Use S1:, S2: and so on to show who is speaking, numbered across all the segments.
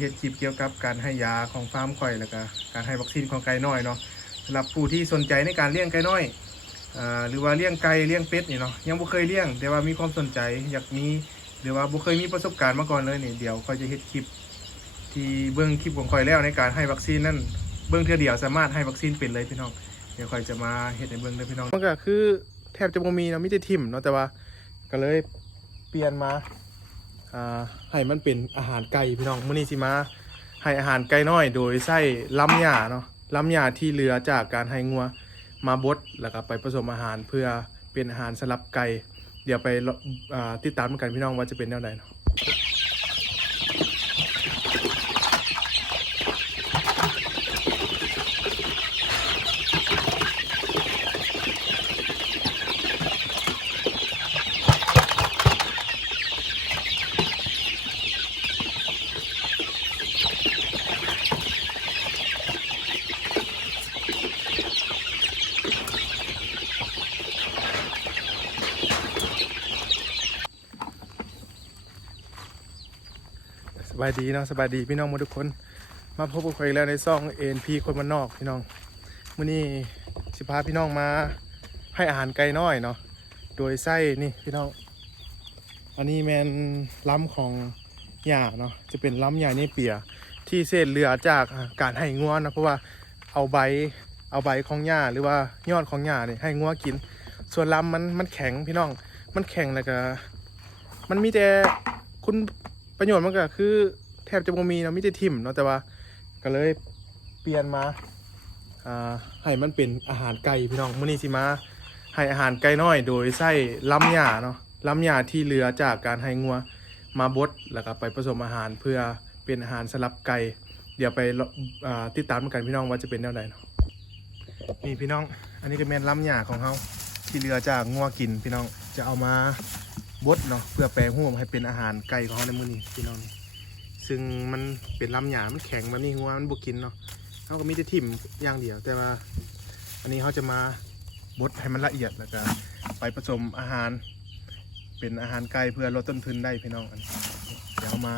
S1: เฮ็ดคลิปเกี่ยวกับการให้ยาของฟาร์มข่อยแล้วก็การให้วัคซีนของไก่น้อยเนาะสำหรับผู้ที่สนใจในการเลี้ยงไก่น้อยอ่าหรือว่าเลี้ยงไก่เลี้ยงเป็ดนี่เนาะยังบ่เคยเลี้ยง แต่ว่ามีความสนใจอยากมีหรือว่าบ่เคยมีประสบการณ์มาก่อนเลยนี่เดี๋ยวข่อยจะเฮ็ดคลิป ที่เบื้องคลิปของข่อยแล้วในการให้วัคซีนนั่นเบื้องเทื่อเดียวสามารถให้วัคซีนเป็นเลยพี่น้องเดี๋ยวข่อยจะมาเฮ็ดในเบื้องเด้อพี่น้องมันก็คือแทบจะบ่มีเนาะมีแต่ทิ่มเนาะแต่ว่าก็เลยเปลี่ยนมา อ่าให้มันเป็นอาหารไก่พี่น้องมื้อนี้สิมาให้อาหารไก่น้อย โดยใส่ลำหญ้าเนาะลำหญ้าที่เหลือจากการให้งัวมาบดแล้วก็ไปผสมอาหารเพื่อเป็นอาหารสำหรับไก่เดี๋ยวไปติดตามกันพี่น้องว่าจะเป็นแนวไหนเนาะสบายดีเนาะสบายดีพี่น้องมดทุกคน มาพบกับใครแล้วในซ่อง ANP คนมันนอกพี่น้องมื้อนี้สิพาพี่น้องมาให้อาหารไก่น้อยเนาะโดยไส้นี่พี่น้องอันนี้แมนล้ำของหญ้าเนาะจะเป็นล้ำหญ้านี่เปียที่เศษเหลือจากการให้งัวนะเพราะว่าเอาใบเอาใบของหญ้าหรือว่ายอดของหญ้าเนี่ยให้งัวกิน ส่วนล้ำมันมันแข็งพี่น้องมันแข็งแล้วก็มันมีแต่คุณ ประโยชน์มันก็คือ แทบจะบ่มีเนาะมีแต่ทิ่มเนาะแต่ว่าก็เลยเปลี่ยนมาอ่าให้มันเป็นอาหารไก่พี่น้องมื้อนี้สิมาให้อาหารไก่น้อย โดยใส่ล้ำหญ้าเนาะล้ำหญ้าที่เหลือจากการให้งัวมาบดแล้วก็ไปผสมอาหารเพื่อเป็นอาหารสำหรับไก่เดี๋ยวไปรออ่าติดตามกันพี่น้องว่าจะเป็นแนวไหนเนาะนี่พี่น้อง อันนี้ก็เป็นล้ำหญ้าของเขาที่เหลือจากงัวกินพี่น้องจะเอามา บดเนาะเพื่อแปลงร่วให้เป็นอาหารไก่ของเขาในมื้อนี้พี่น้องนี่ซึ่งมันเป็นลำหญ้ามันแข็งมันนี่งัวมันบ่กินเนาะเขาก็มีแต่ทิ่มอย่างเดียว แต่ว่าอันนี้เขาจะมาบดให้มันละเอียดแล้วก็ไปผสมอาหาร เป็นอาหารไก่เพื่อลดต้นทุนได้พี่น้องอันเดี๋ยวมา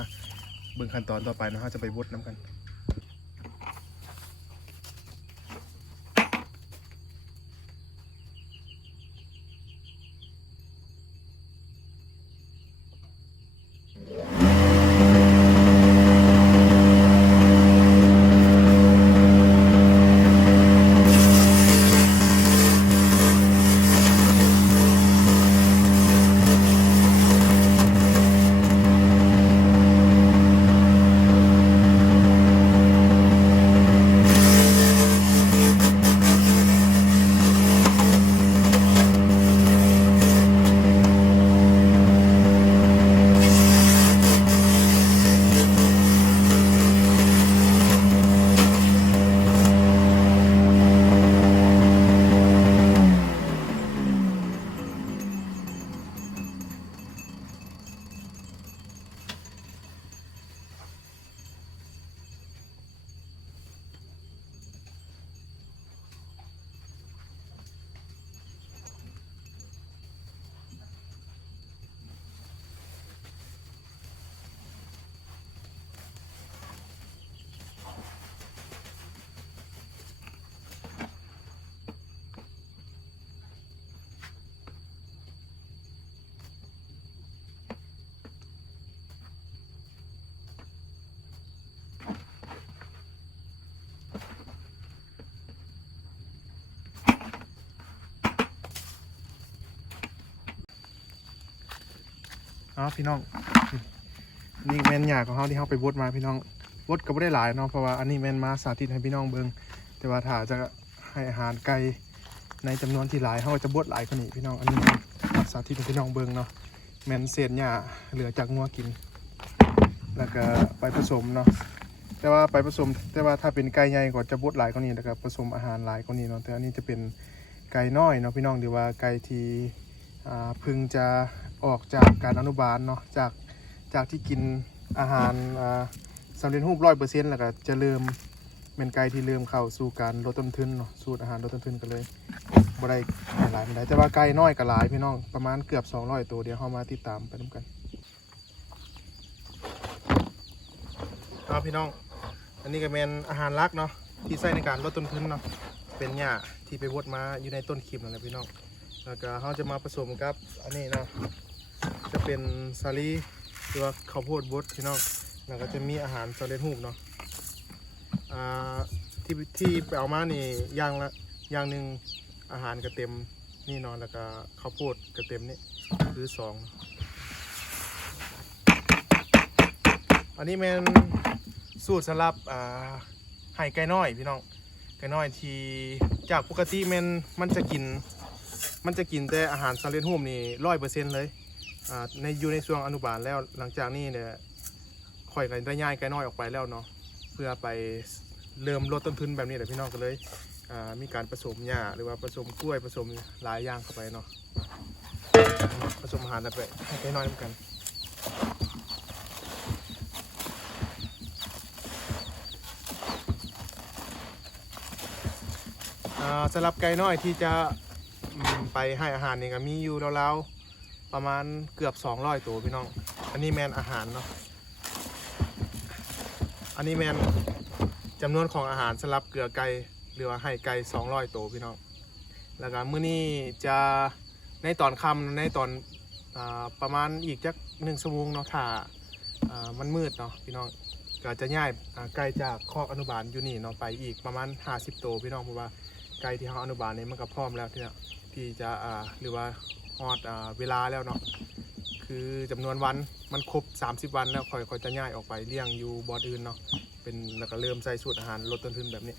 S1: เบิ่งขั้นตอนต่อไปเนาะเราจะไปบดน้ำกัน อ๋อพี่น้อง นี่แมนหยาของเขาที่เขาไปบดมาพี่น้องบดก็ไม่ได้หลายเนาะเพราะว่าอันนี้แมนมาสาธิตให้พี่น้องเบิงแต่ว่าถ้าจะให้อาหารไก่ในจำนวนที่หลายเขาจะบดหลายกว่านี้พี่น้องอันนี้สาธิตให้พี่น้องเบิงเนาะแมนเศษหญ้าเหลือจากงัวกิน แล้วก็ไปผสมเนาะแต่ว่าไปผสมแต่ว่าถ้าเป็นไก่ใหญ่ก็จะบดหลายกว่านี้นะครับผสมอาหารหลายกว่านี้เนาะแต่อันนี้จะเป็นไก่น้อยเนาะพี่น้องหรือว่าไก่ที่พึงจะ ออกจากการอนุบาลเนาะจากจากที่กินอาหารสำเร็จรูปร้อยเปอร์เซ็นต์แล้วก็จะเริ่มเป็นไก่ที่เริ่มเข้าสู่การลดต้นทุนเนาะสูตรอาหารลดต้นทุนกันเลยบ่ได้หลายปานใดแต่ว่าไก่น้อยก็หลายพี่น้องประมาณเกือบ200ตัวเดี๋ยวเรามาติดตามไปนํกันเอาพี่น้อง อันนี้ก็เป็นอาหารลักเนาะที่ใช้ในการลดต้นทุนเนาะเป็นหญ้าที่ไปวดมาอยู่ในต้นคลิปนั่นแหละพี่น้องแล้วก็เขาจะมาผสมกับอันนี้เนาะ จะเป็นสาลีหรือว่าข้าวโพดบดพี่น้องแล้วก็จะมีอาหารสำเร็จรูปเนาะอ่าที่ที่ไปเอามานี่ย่างละย่างหนึ่งอาหารก็เต็มนี่นาะแล้วก็ข้าวโพดก็เต็มนี่คือสองอันนี้เป็นสูตรสำหรับอ่าไห่ไก่น้อยพี่น้องไก่น้อยที่จากปกติมันมันจะกิน มันจะกินแต่อาหารสำเร็จรูปนี่ร้อยเปอร์เซ็นต์เลย ในอยู่ในช่วงอนุบาลแล้วหลังจากนี้เนี่ยค่อยกันได้ย้ายไก่น้อยออกไปแล้วเนาะเพื่อไปเริ่มลดต้นทุนแบบนี้แหละพี่น้องก็เลยอ่ามีการผสมหญ้าหรือว่าผสมกล้วยผสมหลายอย่างเข้าไปเนาะผสมอาหารไปให้ไก่น้อยเหมือนกันอ่าสำหรับไก่น้อยที่จะไปให้อาหารนี่ก็มีอยู่ราวๆ ประมาณเกือบ200ตัวพี่น้อง อันนี้แมนอาหารเนาะ อันนี้แมนจำนวนของอาหารสำหรับเกลือไก่หรือว่าให้ไก่200ตัวพี่น้อง แล้วก็มื้อนี้จะในตอนค่ำในตอนอประมาณอีกจักหนึ่งชั่วโมงเนาะถ้าอ่ามันมืดเนาะพี่น้องก็จะย้ายไก่จากคอกอนุบาลอยู่นี่เนาะไปอีกประมาณ 50 ตัวพี่น้องเพราะว่าไก่ที่เขาอนุบาลนี่มันก็พร้อมแล้วที่ที่จะหรือว่า ฮอดอเวลาแล้วเนาะคือจำนวนวันมันครบ 30 วันแล้วค่อยค่อยจะย้ายออกไปเลี้ยงอยู่บอดอื่นเนาะเป็นแล้วก็เริ่มใส่สูตรอาหารลดต้นทุนแบบนี้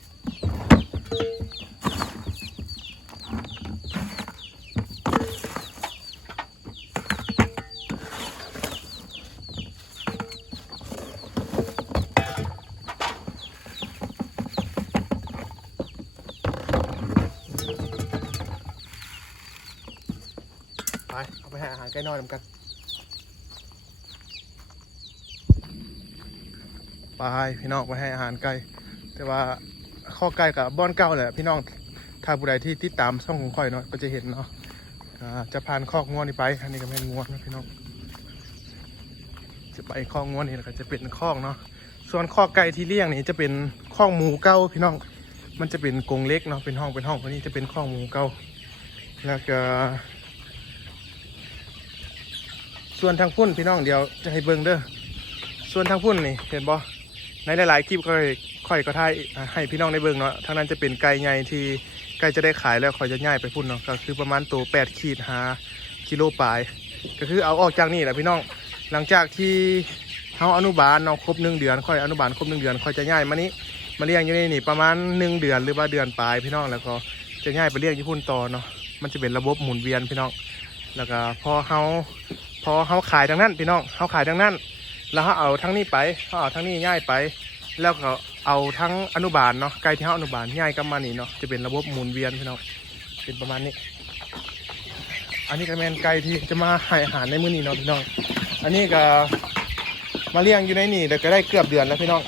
S1: ไปเอาไปให้อาหารไก่น้อยนำกันไปพี่น้องไปให้อาหารไก่แต่ว่าข้อไก่กับบ้อนเก่าแหละพี่น้องถ้าผู้ใดที่ติดตามช่องของข่อยเนาะก็จะเห็นเนาะจะผ่านคอกงวนี่ไป อันนี้ก็เป็นงวนะพี่น้อง จะไปคอกงวนี่ก็จะเป็นคอกเนาะ ส่วนคอกไก่ที่เลี้ยงนี่จะเป็นคอกหมูเก่าพี่น้อง มันจะเป็นกรงเล็กเนาะ เป็นห้องเป็นห้องคนนี้จะเป็นคอกหมูเก่า แล้วก็ ส่วนทางพุ่นพี่น้องเดี๋ยวจะให้เบิ่งเด้อส่วนทางพุ่นนี่เห็นบ่ในหลายๆคลิปก็ค่อยก็ถ่ายให้พี่น้องได้เบิ่งเนาะทางนั้นจะเป็นไก่ใหญ่ที่ใกล้จะได้ขายแล้วค่อยจะย้ายไปพุ่นเนาะก็คือประมาณตัว8ขีดหากิโลปลาย ก็คือเอาออกจากนี่แหละพี่น้องหลังจากที่เฮาอนุบาลเนาะครบหนึ่งเดือน ค่อยอนุบาลครบหนึ่งเดือนค่อยจะย้ายมานี้มาเลี้ยงอยู่ในนี่ประมาณหนึ่งเดือนหรือว่าเดือนปลายพี่น้องแล้วก็จะย้ายไปเลี้ยงที่พุ่นต่อเนาะมันจะเป็นระบบหมุนเวียนพี่น้อง แล้วก็พอเฮา อเขาขายทางนั้นพี่น้องเขาขายทางนั้น แล้วเขาเอาทั้งนี้ไปเขาเอาทั้งนี้ง่ายไป แล้วก็เอาทั้งอนุบาลเนาะไก่ที่เขาอนุบาลง่ายกับมานี่เนาะจะเป็นระบบหมุนเวียนพี่น้องเป็นประมาณนี้ อันนี้ก็แมนไก่ที่จะมาให้อาหารในมื้อนี้เนาะพี่น้อง อันนี้ก็มาเลี้ยงอยู่ในนี่เดี๋ยวก็ได้เกือบเดือนแล้วพี่น้อง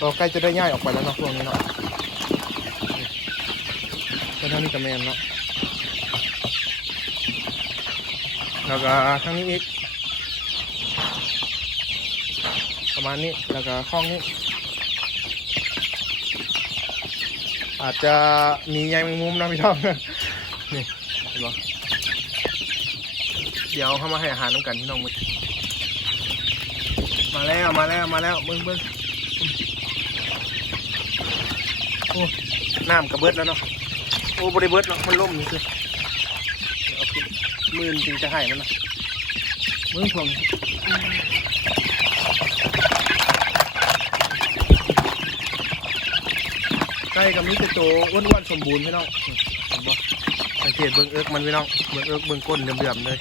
S1: ก็ใกล้จะได้ง่ายออกไปแล้วเนาะพวกนี้เนาะก็เท่านี้ก็แมนเนาะ แล้วก็ทั้งนี้อีก ประมาณนี้แล้วก็ห้องนี้ อาจจะมีใยแมงมุมนะพี่น้องนี่เห็นปะเดี๋ยวเข้ามาให้อาหารน้ำกันพี่น้องมึงมาแล้วมาแล้วมาแล้วเบิ้งเบิ้งโอ้น้ำกระเบิดแล้วเนาะโอ้บริเบิดเนาะมันล่มนี่คือเดี๋ย ขึ้นมือจริงจะให้มันนะมือพวงไก่กับมีแต่ตัวอ้วนๆสมบูรณ์พี่น้องนี่เห็นบ่สังเกตเบิ่งเอิกมันพี่น้องเบิ่งเอิกเบิ่งก้นเหลื่อมๆเลย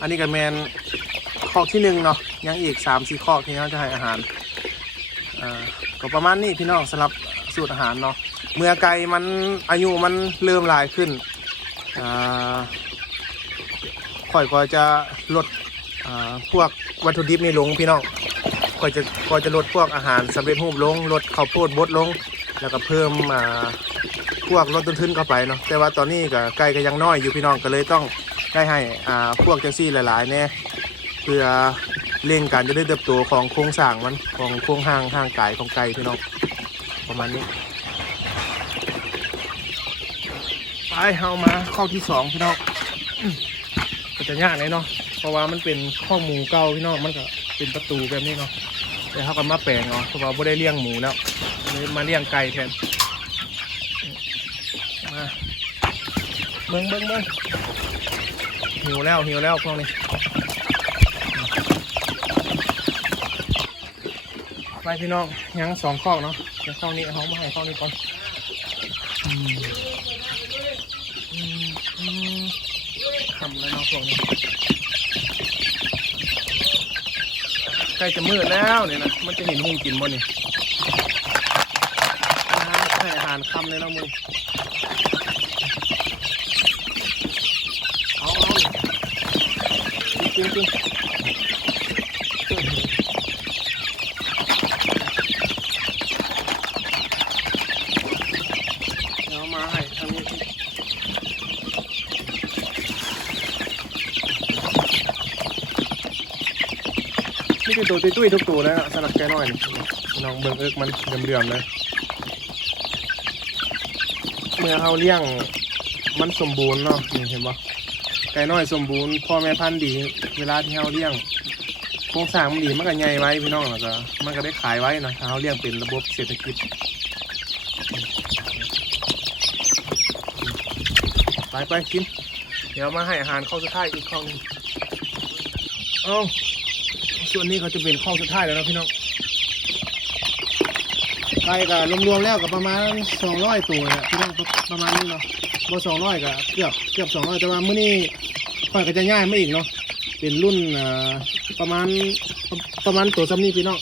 S1: อันนี้ก็แมนคอกที่หนึ่งเนาะยังอีกสามสี่คอกที่เขาจะให้อาหารอ่าก็ประมาณนี้พี่น้องสำหรับสูตรอาหารเนาะเมื่อไก่มันอายุมันเริ่มลายขึ้นอ่าค่อยก็จะลดอ่าพวกวัตถุดิบนี่ลงพี่น้องค่อยจะก็จะลดพวกอาหารสำเร็จรูปลงลดข้าวโพดบดลง แล้วก็เพิ่มอ่าพวกลดต้นทุนเข้าไปเนาะแต่ว่าตอนนี้ก็ไก่ก็ยังน้อยอยู่พี่น้องก็เลยต้อง ได้ให้อ่าพวกจังซี่หลายๆเนี่ยเพื่อเร่งการจะได้เติบโตของโครงสร้างมันของโครงห่างห่างกายของไก่พี่น้องประมาณนี้ไปเฮามาข้อที่สองพี่น้องก็จะยากเลยเนาะเพราะว่ามันเป็นข้อหมูเก่าพี่น้องมันก็เป็นประตูแบบนี้เนาะแต่เขาก็มาแปลงเนาะเพราะว่าไม่ได้เลี้ยงหมูแล้วเลยมาเลี้ยงไก่แทนมมาเบิ้งเบิ้งเบิ้ง หิวแล้วหิวแล้วพวกนี้ไปพี่น้องยังสองข้อกเนาะเดี๋ยวข้อกนี้เขามาให้ข้อกนี้ก่อนทำแล้วเนาะพวกนี้ใกล้จะมืดแล้วเนี่ยนะมันจะเห็นมุงกินบ่นี่อาหารให้อาหารคำเลยเนาะมึงเอาเอา จริงจริงเดี๋ยวมาให้ทางนี้นี่คือตัวตุ้ยๆทุกตัวแล้วสำหรับแกน้อยน้องเบิ่งเอิกมันเดือมๆเลยเมื่อเขาเลี้ยงมันสมบูรณ์เนาะเห็นปะ ไก่น้อยสมบูรณ์พ่อแม่พันธุ์ดี เวลาที่เราเลี้ยงโครงสร้างมันดีมันก็ใหญ่ไว้พี่น้องแล้วก็มันก็ได้ขายไว้นะถ้าเราเลี้ยงเป็นระบบเศรษฐกิจไปไปกิน เดี๋ยวมาให้อาหารข้อสุดท้ายอีกข้อหนึงเอาส่วนนี้เขาจะเป็นข้อสุดท้ายแล้วนะพี่น้องไก่ก็รวมๆแล้วก็ประมาณสองร้อยตัวแหละพี่น้องประมาณนี้เนาะบ่สองร้อยก็เกือบเกือบสองร้อยแต่ว่ามื้อนี้ ข่อยก็จะง่ายไมาอีกเนาะเป็นรุ่นประมาณประมาณตัวซ้ำนี้พี่น้อง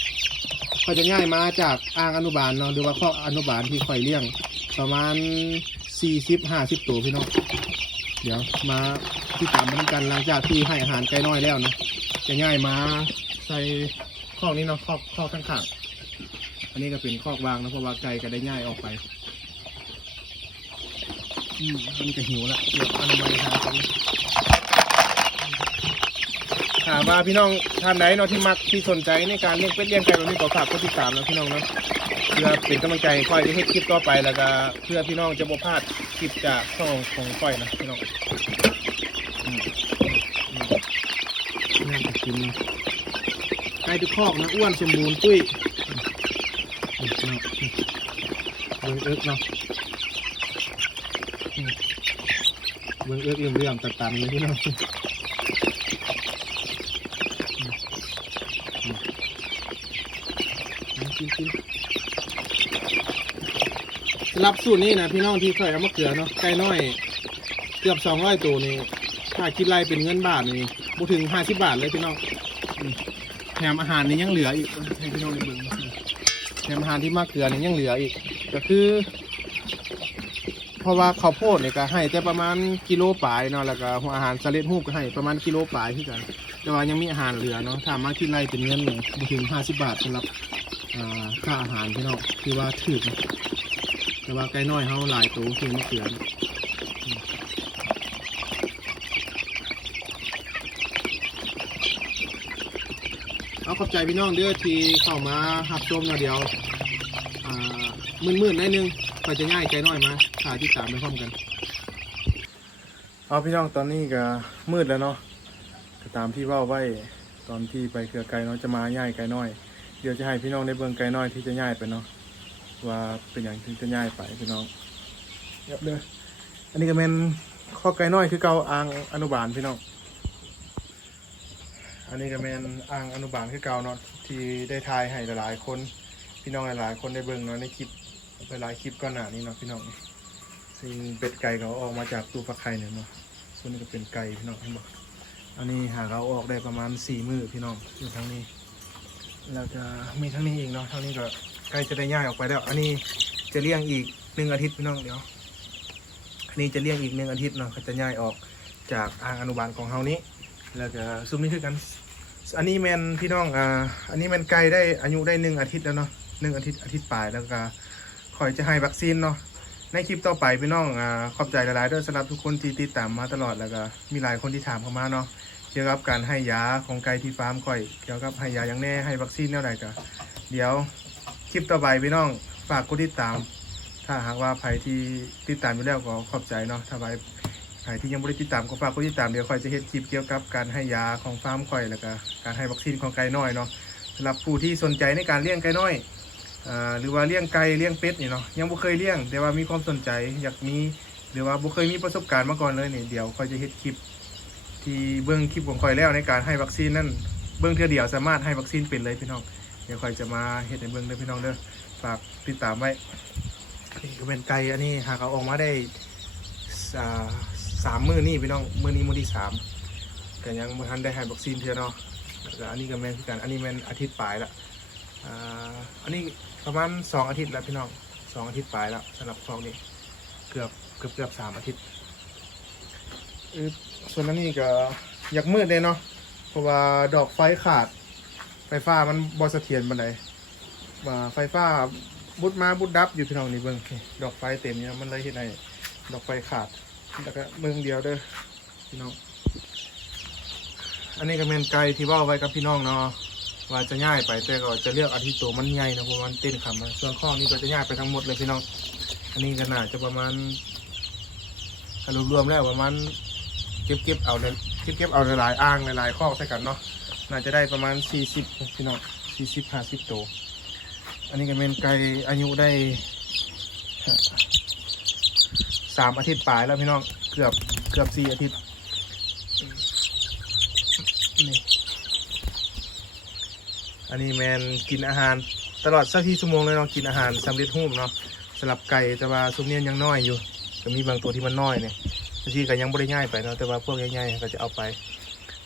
S1: ข่อยจะง่ายมาจากอ่างอนุบาลเนาะหรือว่าข้ออนุบาลที่ข่อยเลี้ยง ประมาณสี่สิบห้าสิบตัวพี่น้องเดี๋ยวมาที่ตามมาทำกันหลังจากที่ให้อาหารไก่น้อยแล้วนะจะง่ายมาใส่คอกนี้เนาะคอกคอกข้างๆอันนี้ก็เป็นคอกวางนะเพราะว่าไก่ก็ได้ง่ายออกไปอืมอันนี้ก็หิวละเดี๋ยวอนามัยทานกัน ถามว่าพี่น้องท่านไหนเนาะที่มักที่สนใจในการเลี้ยงเป็ดเลี้ยงไก่แบบนี้ก็ฝากกดติดตามนะพี่น้องเนาะเพื่อเป็นกำลังใจค่อยได้เฮ็ดคลิปต่อไปแล้วก็เพื่อพี่น้องจะบ่พลาดคลิปจากช่องของค่อยนะพี่น้องน่าจะกินนะไก่ทุกคอกนะอ้วนสมบูรณ์ตุ้ยอืมอืมเอืมเบิ่งเอิกเนาะเบิ่งเอื้อเอื้อมเรื่องตันๆเลยพี่น้อง กินกินรับสูตรนี้นะพี่น้องที่เคยเอามาเกลือเนาะไก่น้อย เกือบสองร้อยตัวนี่ถ้าคิดไรเป็นเงินบาทนี่บ่ถึงห้าสิบบาทเลยพี่น้องแถมอาหารนี่ยังเหลืออีกให้พี่น้องได้เบิ่งแถมอาหารที่มาเกลือนี่ยังเหลืออีก ก็คือ เพราะว่าข้าวโพดเนี่ยก็ให้แต่ประมาณกิโลปลายเนาะแล้วก็อาหารสลิดฮูกก็ให้ประมาณกิโลปลายที่กัน แต่ว่ายังมีอาหารเหลือเนาะถ้ามาคิดไรเป็นเงินนี่บ่ถึงห้าสิบบาทสำหรับ ค่าอาหารพี่น้องคือว่าถือแต่ว่าไก่น้อยเขาหลายตัวคือมะเขือนเอาขอบใจพี่น้องเด้อที่เข้ามาหับชมเนาะเดียวมื่นๆหนิดนึงก็จะง่ายใจน้อยมาขาที่สามไปพร้อมกัน เอาพี่น้องตอนนี้ก็มืดแล้วเนาะตามที่ว่าไว้ตอนที่ไปเครือไก่เนาะจะมาย่ายไก่น้อย ดี๋ยวจะให้พี่น้องได้เบิ่งไก่น้อยที่จะย่ายไปเนาะว่าเป็นอย่างที่จะย่ายไปพี่น้องเดี๋ยวเด้ออันนี้ก็เป็นข้อไก่น้อยคือเก่าอ่างอนุบาลพี่น้องอันนี้ก็เป็นอ่างอนุบาลคือเก่าเนาะที่ได้ทายให้หลายๆ คนพี่น้องหลายๆ คนได้เบิ่งเนาะในคลิปไปหลายคลิปก่อนหน้านี้เนาะพี่น้องซึ่งเป็ดไก่เขาออกมาจากตู้ฟักไข่เนี่ยเนาะส่วนนี้ก็เป็นไก่พี่น้องเห็นบ่อันนี้หากเราออกได้ประมาณสี่มือพี่น้องอยู่ทางนี้ แล้วก็มีทางนี้อีกเนาะทางนี้ก็ใกล้จะได้ย้ายออกไปแล้ว อันนี้จะเลี้ยงอีกหนึ่งอาทิตย์พี่น้องเดี๋ยวอันนี้จะเลี้ยงอีกหนึ่งอาทิตย์เนาะก็จะย้ายออกจากอ่างอนุบาลของเฮานี้ แล้วก็ซุ้มนี้คือกัน อันนี้แมนพี่น้องอ่าอันนี้แมนไก่ได้อายุได้หนึ่งอาทิตย์แล้วเนาะหนึ่งอาทิตย์อาทิตย์ปลายแล้วก็คอยจะให้วัคซีนเนาะในคลิปต่อไปพี่น้องอ่าขอบใจหลายๆด้วยสำหรับทุกคนที่ติดตามมาตลอดแล้วก็มีหลายคนที่ถามเข้ามาเนาะ กี่ยวกับการให้ยาของไก่ที่ฟาร์มค่อย เกี่ยวกับให้ยาอย่างแน่ให้วัคซีนแนวใดก็เดี๋ยวคลิปต่อไปพี่น้องฝากกดติดตาม ถ้าหากว่าใครที่ติดตามอยู่แล้วก็ขอบใจเนาะถ้าใครใครที่ยังไม่ได้ติดตามก็ฝากกดติดตามเดี๋ยวค่อยจะเฮ็ดคลิปเกี่ยวกับการให้ยาของฟาร์มค่อยแล้วก็การให้วัคซีนของไก่น้อยเนาะสำหรับผู้ที่สนใจในการเลี้ยงไก่น้อยหรือว่าเลี้ยงไก่เลี้ยงเป็ดนี่เนาะยังบ่เคยเลี้ยง แต่ว่ามีความสนใจอยากมีหรือว่าบ่เคยมีประสบการณ์มาก่อนเลยนี่เดี๋ยวค่อยจะเฮ็ดคลิป ที่เบื้องคลิปของคอยแล้วในการให้วัคซีนนั่นเบื้องเทื่อเดียวสามารถให้วัคซีนเป็นเลยพี่น้องเดี๋ยวคอยจะมาเฮ็ดในเบื้องเด้อพี่น้องเด้อฝากติดตามไว้นี่ก็เป็นไก่อันนี้หากเอาออกมาได้สามมือนี่พี่น้องมือนี้มือที่สามแต่ยังไม่ทันได้ให้วัคซีนเท่าเนาะแล้วอันนี้ก็แม่นคือกันอันนี้แม่นอาทิตย์ปลายละอันนี้ประมาณสองอาทิตย์แล้วพี่น้องสองอาทิตย์ปลายแล้วสำหรับฟองนี้เกือบเกือบเกือบสามอาทิตย์ ส่วนอันนี้ก็อยากมืดเลยเนาะเพราะว่าดอกไฟขาด ไฟฟ้ามันบอสเถียรบันไดว่าไฟฟ้าบุดมาบุดดับอยู่พี่น้องนี่เบิ้งดอกไฟเต็มเนี่นะมันเลยเห็นไห้ดอกไฟขาดแล้วก็เมืองเดียวเด้อพี่น้อง อันนี้ก็เป็นไก่ที่ว่าไว้กับพี่น้องเนาะว่าจะง่ายไปแต่ก็จะเลือกอาทิตย์ตัวมันใหญ่นะเพราะมันเต้นขำนะส่วนข้อนี้ก็จะง่ายไปทั้งหมดเลยพี่น้อง อันนี้ก็น่าจะประมาณรวมๆแล้วประมาณ เก็บเก็บเอาเลยเก็บเก็บเอาหลายๆอ่างหลายๆข้อใส่กันเนาะน่าจะได้ประมาณสี่สิบพี่น้องสี่สิบห้าสิบตัวอันนี้ก็เป็นไก่อายุได้สามอาทิตย์ปลายแล้วพี่น้องเกือบเกือบสี่อาทิตย์นี่อันนี้แมนกินอาหาร ตลอดสักที่ชั่วโมงเลยเนาะกินอาหารสำเร็จรูปเนาะสำหรับไก่แต่ว่าซุมเนียนยังน้อยอยู่ก็มีบางตัวที่มันน้อยเนี่ย บางทีก็ยังไม่ได้ง่ายไปเนาะแต่ว่าพวกใหญ่ๆก็จะเอาไป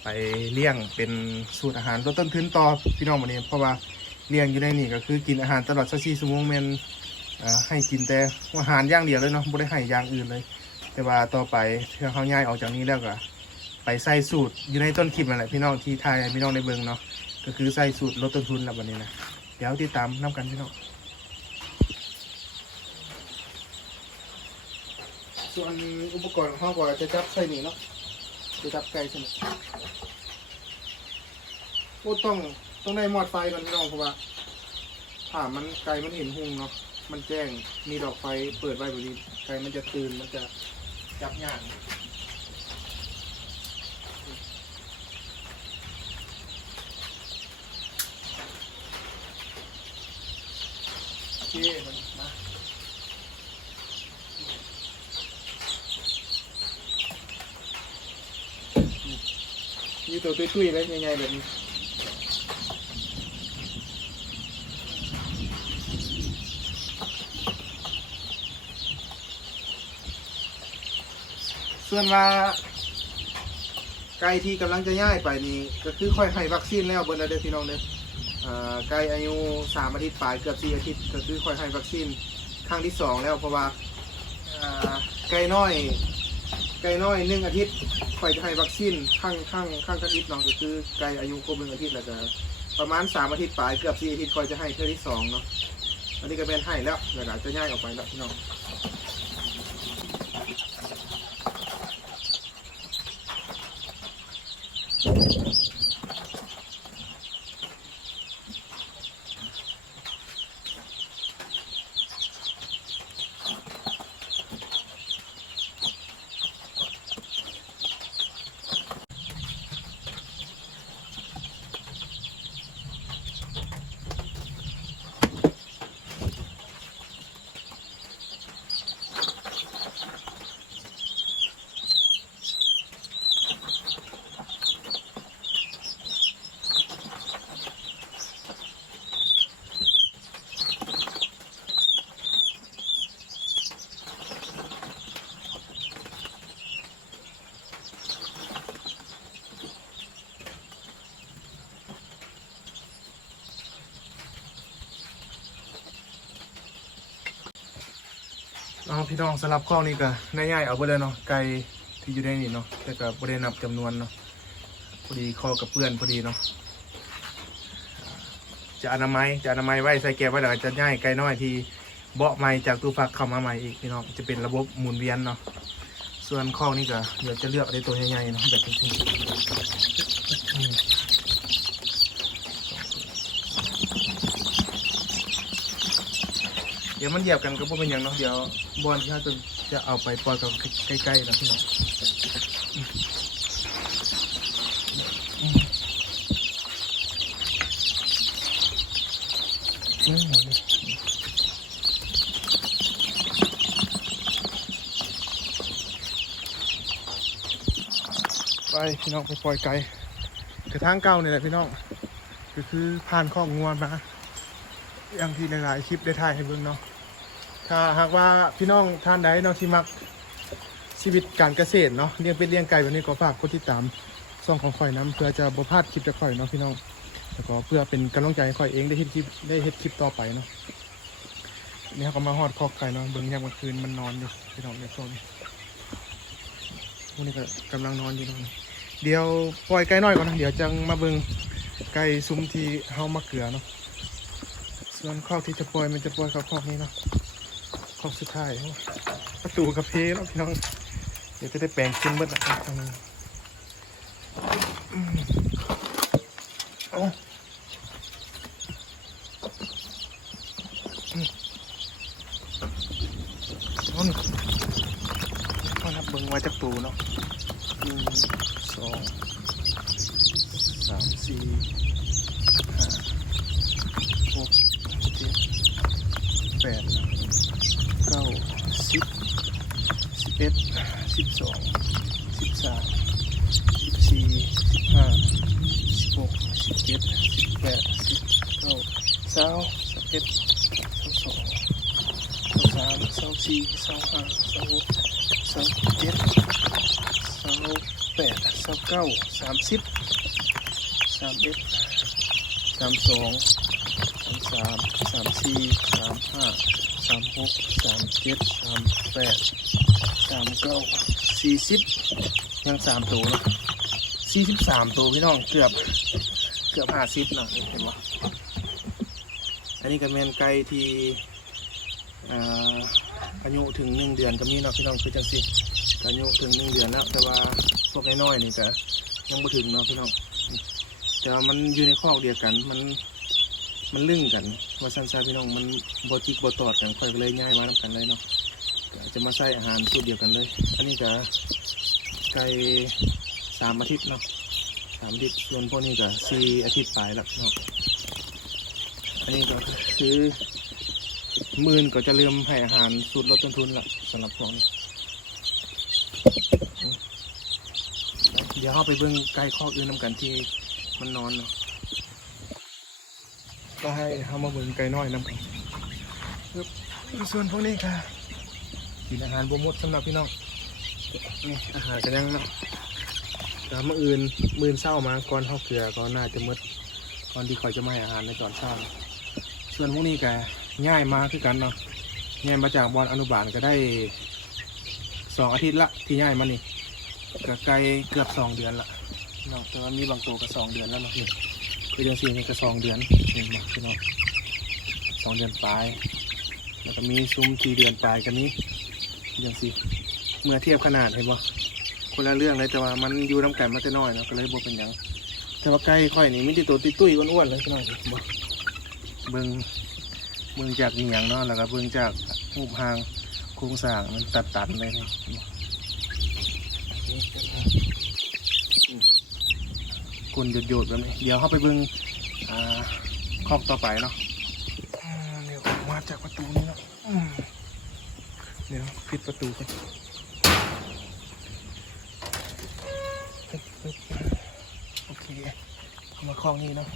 S1: ไปเลี้ยงเป็นสูตรอาหารตัวต้นทุนต่อพี่น้องวันนี้เพราะว่าเลี้ยงอยู่ในนี่ก็คือกินอาหารตลอดชั่วโมงแมนให้กินแต่อาหารอย่างเดียวเลยเนาะบ่ได้ให้อย่างอื่นเลย แต่ว่าต่อไปเมื่อเขาย้ายออกจากนี้แล้วก็ไปใส่สูตรอยู่ในต้นคลิปนั่นแหละพี่น้องที่ทายพี่น้องในเบิ่งเนาะก็คือใส่สูตรลดต้นทุนแล้ววันนี้นะเดี๋ยวติดตามนํกันพี่น้อง ส่วนอุปกรณ์ของเขาก็จะจับใส่นี่เนาะจะจับไก่ใช่ไหมโอ้ต้องต้องได้หมอดไฟก่อนพี่น้องเพราะว่าถ้ามันไกลมันเห็นหุงเนาะมันแจ้งมีดอกไฟเปิดไว้แบบนี้ไกลมันจะตื่นมันจะจับยากโอเค ยี่ตัวตุ้ยๆเลยใหญ่ๆแบบนี้ส่วนว่าไก่ที่กำลังจะย้ายไปนี่ก็คือค่อยให้วัคซีนแล้วเบนแล้วเดอพี่น้องเด้ออ่าไก่อายุสามอาทิตย์ปลายเกือบสี่อาทิตย์ก็คือค่อยให้วัคซีนครั้งที่สองแล้วเพราะว่าไก่น้อย ไก่น้อยหนึ่งอาทิตย์ค่อยจะให้วัคซีนข้างข้างข้างอาทิตย์เนาะก็คือไก่อายุครบหนึ่งอาทิตย์แล้วก็ประมาณสามอาทิตย์ปลายเกือบสี่อาทิตย์ค่อยจะให้เท่าที่สองเนาะอันนี้ก็เป็นให้แล้วเดี๋ยวจะย้ายออกไปแล้วพี่น้อง พี่น้องสำหรับข้อนี้ก็นายใหญ่เอาไปเลยเนาะไก่ที่อยู่ในนี่เนาะแต่ก็บ่ได้นับจำนวนเนาะพอดีข้อกับเพื่อนพอดีเนาะจะอนามัยจะอนามัยไว้ใส่แก้วไว้แล้วก็จะย่ายไก่น้อยที่เบาะใหม่จากตู้ฟักเข้ามาใหม่อีกพี่น้องจะเป็นระบบหมุนเวียนเนาะส่วนข้อนี้ก็เดี๋ยวจะเลือกได้ตัวใหญ่ๆเนาะแบบนี้อืมเดี๋ยวมันเหยียบกันก็บ่เป็นหยังเนาะเดี๋ยวบอลที่เขาจะจะเอาไปปล่อยกับใกล้ๆนะพี่น้องไปพี่น้องไปปล่อยไก่กระทางเก่าเนี่ยแหละพี่น้องก็คือผ่านข้อกงวมาอย่างที่หลายๆคลิปได้ถ่ายให้เบิ่งเนาะ ถ้าหากว่าพี่น้องท่านใดเนาะที่มักชีวิตการเกษตรเนาะเลี้ยงเป็ดเลี้ยงไก่แบบนี้ก็ฝากกดติดตามช่องของข่อยน้ำเพื่อจะบ่พลาดคลิปจากข่อยเนาะพี่น้องแล้วก็เพื่อเป็นกำลังใจให้ข่อยเองได้เฮ็ดคลิปได้เฮ็ดคลิปต่อไปเนาะนี่เขาก็มาฮอดคอกไก่เนาะเบิ่งยามกลางคืนมันนอนอยู่พี่น้องในโซนพวกนี้ก็กำลังนอนอยู่ตรงนี้เดี๋ยวปล่อยไก่น้อยก่อนนะเดี๋ยวจังมาเบิ่งไก่ซุ้มที่เฮามาเกลือเนาะส่วนคอกที่จะปล่อยมันจะปล่อยเขาคอกนี้เนาะ ข้อสุดท้ายประตูกระเพแล้วพี่น้อง เดี๋ยวจะได้แปลงขึ้นเมื่อไหร่ตรงนี้อืมเอ้าอืมเอานี่เอานับเบิ่งไว้จากตูเนาะ หนึ่งสองสามสี่ห้าหกเจ็ดแปดเก้าสิบสิบเอ็ดสิบสองสิบสามสิบสี่สิบห้าสิบหกสิบเจ็ดสิบแปดสิบเก้าสาวสิบเอ็ดสาวสองสาวสามสาวสี่สาวห้าสาวหกสาวเจ็ด สามแปดสามเก้าสามสิบสามเอ็ดสามสองสามสามสามสี่สามห้าสามหกสาม เจ็ดสามแปดสามเก้าสี่สิบยังสามตัวนะสี่สิบสามตัวพี่น้องเกือบเกือบห้าสิบนะเห็นไหมอันนี้ก็แมนไก่ที่อายุถึงหนึ่งเดือนก็มีเนาะพี่น้องคือจังสิอายุถึงหนึ่งเดือนแล้วแต่ว่าพวกน้อยๆนี่ก็ยังไม่ถึงเนาะพี่น้องแต่มันอยู่ในคอกเดียวกันมัน มันลึ่งกันว่าสั้นๆพี่น้องมันบจิกบตอดกันค่อยก็เลยง่ายมาทำกันเลยเนาะจะมาใส่อาหารสูตรเดียวกันเลย อันนี้ก็ไก่สามอาทิตย์เนาะสามอาทิตย์ส่วนพวกนี้ก็สี่อาทิตย์ปลายแล้วเนาะอันนี้ก็คือหมื่นก็จะเริ่มให้อาหารสูตรลดต้นทุนละสำหรับพวกนี้เดี๋ยวเข้าไปเบิ่งไก่คออื่นน้ำกันที่มันนอนเนาะ ก็ให้เข้ามาเบิ่งไก่น้อยน้ำกันปึ๊บส่วนพวกนี้ค่ะกินอาหารบวมดสำหรับพี่น้องนี่อาหารกันยังเนาะแต่เมื่ออื่นมื่นเศร้ามาก่อนเข้าเกลือก็น่าจะมืดก่อนที่เขาจะมาให้อาหารในตอนเช้าส่วนพวกนี้ก็ง่ายมาคือกันเนาะง่ายมาจากบอลอนุบาลก็ได้สองอาทิตย์ละที่ง่ายมานี่ก็ไกลเกือบสองเดือนละเนาะแต่ว่ามีบางตัวก็สองเดือนแล้วเนาะนี่ คือเดือนสี่นี่ก็สองเดือนหนี่งมาพี่น้องสองเดือนปลาย แล้วก็มีซุ้มสี่เดือนปลายกันนี้เดือนสี่เมื่อเทียบขนาดเห็นบ่คนละเรื่องเลยแต่ว่ามันอยู่น้ำกันมาแต่น้อยเนาะก็เลยบ่เป็นหยังแต่ว่าไก่ค่อยนี่มีแต่ตัวตุ้ยอ้วนๆเลยพี่น้องบ่เบิ่งเบิ่งจากอีหยังเนาะแล้วก็เบิ่งจากรูปหางโครงสร้างมันตัดๆเลยเนาะ กุนหยดหยดๆแบบนี้ เดี๋ยวเข้าไปเบิ่งคอกต่อไปเนาะเดี๋ยวออกมาจากประตูนี้เนาะเดี๋ยวปิดประตูก่อนโอเคเอามาคอกนี้เนาะ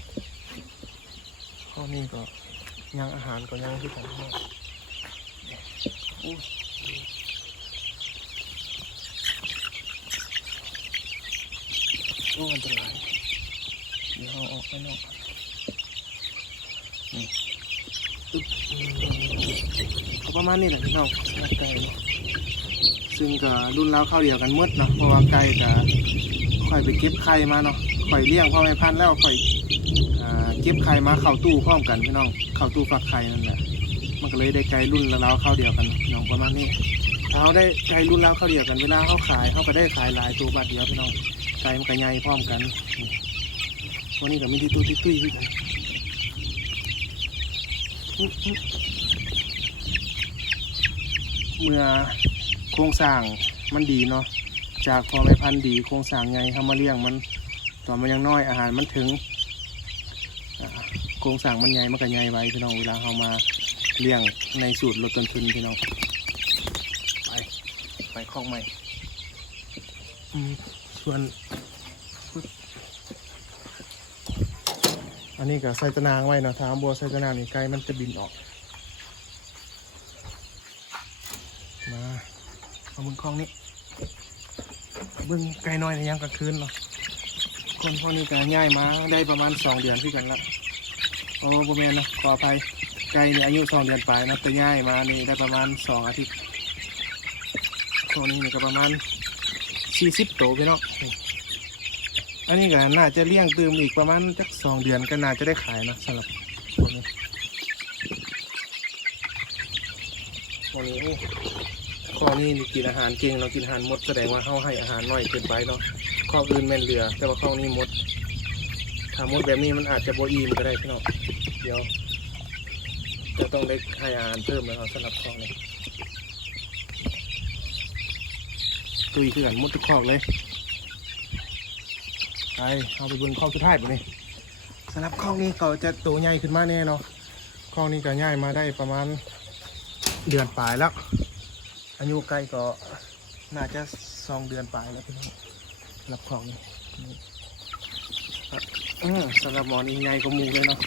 S1: คอกนี้ก็ย่างอาหารก็ย่างที่ของเนาะอุ้ยโอ้อันตราย อาอกไปนอกนี่ปึ๊บโอประมาณนี้แหละพี่น้องสำหรับไก่าะซึ่งก็รุ่นราวข้าวเดียวกันหมดเนาะเพราะว่าไก่ก็ค่อยไปเก็บไข่มาเนาะค่อยเลี้ยงพ่อแม่พันธุ์แล้วค่อยอ่เก็บไข่มาเข้าตู้พร้อมกันพี่น้องเข้าตู้ฟักไข่นั่นแหละมันก็เลยได้ไก่รุ่นราวข้าวเดียวกันพี่น้องประมาณนี้เขาได้ไก่รุ่นราวข้าวเดียวกันเวลาเขาขายเขาก็ได้ขายหลายตัวบาทเดียวพี่น้องไก่มันก็ใหญ่พร้อมกัน วันนี้ก็มีที่ตู้ที่ตุ้ยคือกันอื้ออื้อเมื่อโครงสร้างมันดีเนาะจากพอแม่พันธุ์ดีโครงสร้างใหญ่ทำมาเลี้ยงมันตอนมันยังน้อยอาหารมันถึงโครงสร้างมันใหญ่มันก็ใหญ่ไว้พี่น้องเวลาเรามาเลี้ยงในสูตรลดต้นทุนพี่น้องไปไปคลองใหม่ส่วนปึ๊บ อันนี้ก็ใส่ตะนางไว้เนาะถ้าเอาบัวใส่ตะนางนี่ไก่มันจะบินออก มาเอามึงคล้องนี้เบิ้งไกลน้อยในยามกลางคืนเนาะคนพวกนี้ก็ง่ายมาได้ประมาณสองเดือนที่กันละโอ้โบแมนนะขออภัยไก่เนี่ยอายุสองเดือนไปนะแต่ง่ายมานี่ได้ประมาณสองอาทิตย์ตัวนี้นี่ก็ประมาณสี่สิบโตวพี่เนาะ อันนี้ก็น่าจะเลี้ยงตืมอีกประมาณจักสองเดือนก็น่าจะได้ขายนะสำหรับตัวนี้ตัวนี้ข้อนี้นี่กินอาหารเก่งเรากินอาหารมดแสดงว่าเขาให้อาหารน้อยเกินไปเนาะข้ออื่นแม่นเรือ แต่ว่าข้อนี้มดถ้ามดแบบนี้มันอาจจะโบอีมก็ได้พี่น้องเดี๋ยวจะต้องได้ให้อาหารเพิ่มแล้วสำหรับข้อนี้ตุยคือกันมดทุกข้อเลย ไปเอาไปบนข้อสุดท้ายไปนี่สำหรับข้อนี้เขาจะตัวใหญ่ขึ้นมาแน่เนาะข้อนี้ก็ง่ายมาได้ประมาณเดือนปลายแล้ว อายุใกล้ก็น่าจะสองเดือนปลายแล้วพี่น้องรับของนี่สำหรับหมอนี่ใหญ่กว่ามูเลยเนาะ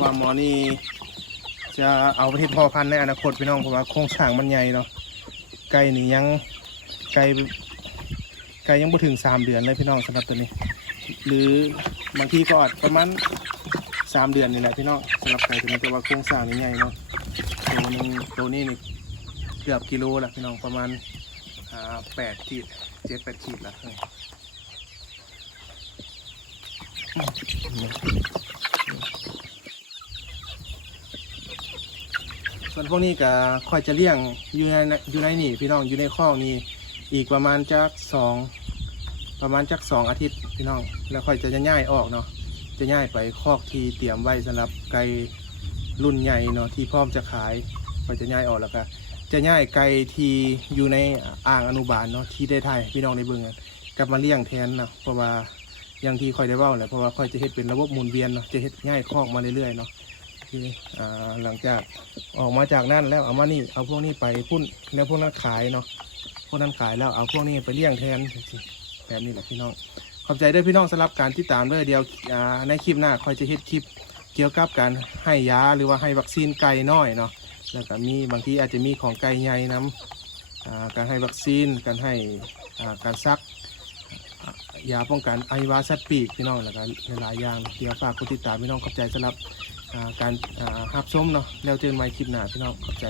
S1: ว่าหมอนี่จะเอาไปที่พ่อพันธุ์ในอนาคตพี่น้องเพราะว่าโครงสร้างมันใหญ่เนาะไก่นี่ยังไก่ ไก่ยังบ่ถึงสามเดือนเลยพี่น้องสำหรับตัวนี้ หรือบางทีก็อาจประมาณสามเดือนนี่แหละพี่น้องสำหรับไก่ตัวนี้แต่ว่าโครงสร้างนี่ใหญ่เนาะตัวนึงตัวนี้นี่เกือบกิโลละพี่น้องประมาณอ่าแปดขีดเจ็ดแปดขีดละส่วนพวกนี้ก็ค่อยจะเลี้ยงอยู่ในอยู่ในนี่พี่น้องอยู่ในคอนี่ อีกประมาณจักสองประมาณจักสองอาทิตย์พี่น้อง แล้วค่อยจะย่ายออกเนาะจะย่ายไปคอกที่เตรียมไว้สำหรับไก่รุ่นใหญ่เนาะที่พร้อมจะขายค่อยจะย่ายออกแล้วก็จะง่ายไก่ที่อยู่ในอ่างอนุบาลเนาะที่ได้ถ่ายพี่น้องในเบื้องกลับมาเลี้ยงแทนนะเพราะว่าอย่างที่คอยได้เว่าแหละเพราะว่าค่อยจะเฮ็ดเป็นระบบหมุนเวียนเนาะจะเฮ็ดง่ายคอกมาเรื่อยๆเนาะคือหลังจากออกมาจากนั่นแล้วเอามานี่เอาพวกนี้ไปพุ่นแล้วพวกนั้นขายเนาะ วกนั้นขายแล้วเอาพวกนี้ไปเลี้ยงแทนแบบนี้แหละพี่น้อง ขอบใจด้วยพี่น้องสำหรับการที่ตามด้วยเดียวในคลิปหน้าคอยจะเฮ็ดคลิปเกี่ยวกับการให้ยาหรือว่าให้วัคซีนไก่น้อยเนาะแล้วก็มีบางทีอาจจะมีของไก่ใหญ่น้ำการให้วัคซีน การให้การซักยาป้องกันไอวาสัตปีกพี่น้องแล้วก็หลายอย่างเดี๋ยวฝากกดติดตามพี่น้องขอบใจสำหรับการอ่ารับชมเนาะแล้วเจอกันใหม่คลิปหน้าพี่น้องขอบใจ